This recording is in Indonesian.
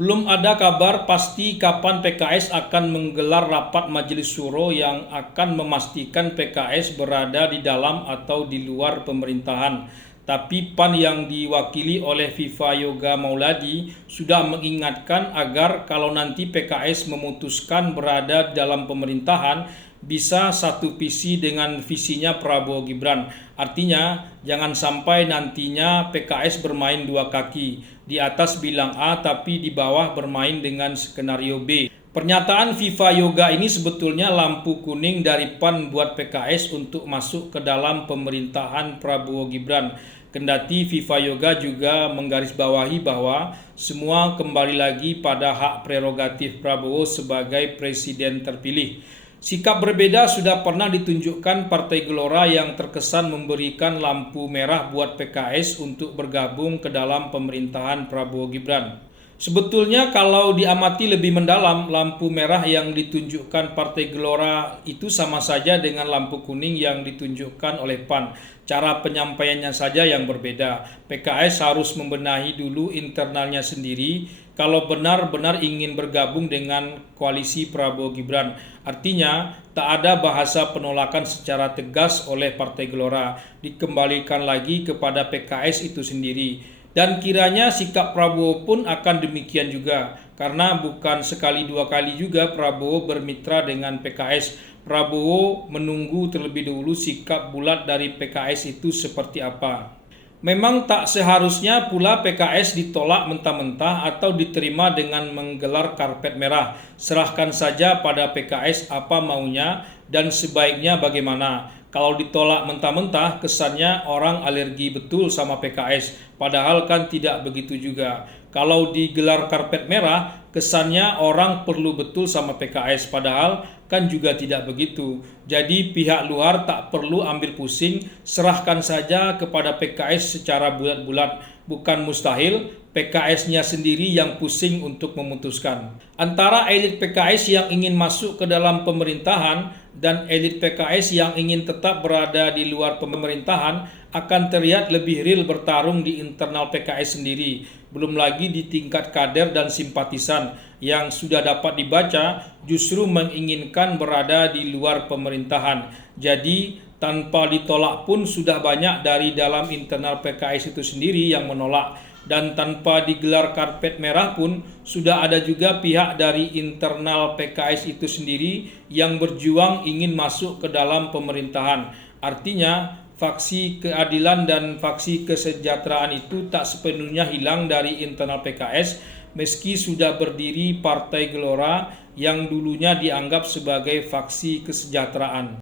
Belum ada kabar pasti kapan PKS akan menggelar rapat Majelis Syuro yang akan memastikan PKS berada di dalam atau di luar pemerintahan. Tapi PAN yang diwakili oleh Viva Yoga Mauladi sudah mengingatkan agar kalau nanti PKS memutuskan berada dalam pemerintahan, bisa satu visi dengan visinya Prabowo Gibran. Artinya, jangan sampai nantinya PKS bermain dua kaki. Di atas bilang A, tapi di bawah bermain dengan skenario B. Pernyataan Viva Yoga ini sebetulnya lampu kuning dari PAN buat PKS untuk masuk ke dalam pemerintahan Prabowo Gibran. Kendati Viva Yoga juga menggarisbawahi bahwa semua kembali lagi pada hak prerogatif Prabowo sebagai presiden terpilih. Sikap berbeda sudah pernah ditunjukkan Partai Gelora yang terkesan memberikan lampu merah buat PKS untuk bergabung ke dalam pemerintahan Prabowo Gibran. Sebetulnya kalau diamati lebih mendalam, lampu merah yang ditunjukkan Partai Gelora itu sama saja dengan lampu kuning yang ditunjukkan oleh PAN. Cara penyampaiannya saja yang berbeda. PKS harus membenahi dulu internalnya sendiri kalau benar-benar ingin bergabung dengan koalisi Prabowo Gibran. Artinya, tak ada bahasa penolakan secara tegas oleh Partai Gelora, dikembalikan lagi kepada PKS itu sendiri. Dan kiranya sikap Prabowo pun akan demikian juga, karena bukan sekali dua kali juga Prabowo bermitra dengan PKS. Prabowo menunggu terlebih dahulu sikap bulat dari PKS itu seperti apa. Memang tak seharusnya pula PKS ditolak mentah-mentah atau diterima dengan menggelar karpet merah. Serahkan saja pada PKS apa maunya dan sebaiknya bagaimana. Kalau ditolak mentah-mentah, kesannya orang alergi betul sama PKS. Padahal kan tidak begitu juga. Kalau digelar karpet merah, kesannya orang perlu betul sama PKS. Padahal kan juga tidak begitu. Jadi pihak luar tak perlu ambil pusing, serahkan saja kepada PKS secara bulat-bulat. Bukan mustahil, PKS-nya sendiri yang pusing untuk memutuskan. Antara elit PKS yang ingin masuk ke dalam pemerintahan dan elit PKS yang ingin tetap berada di luar pemerintahan akan terlihat lebih real bertarung di internal PKS sendiri. Belum lagi di tingkat kader dan simpatisan yang sudah dapat dibaca justru menginginkan berada di luar pemerintahan. Jadi tanpa ditolak pun sudah banyak dari dalam internal PKS itu sendiri yang menolak. Dan tanpa digelar karpet merah pun sudah ada juga pihak dari internal PKS itu sendiri yang berjuang ingin masuk ke dalam pemerintahan. Artinya faksi keadilan dan faksi kesejahteraan itu tak sepenuhnya hilang dari internal PKS meski sudah berdiri Partai Gelora yang dulunya dianggap sebagai faksi kesejahteraan.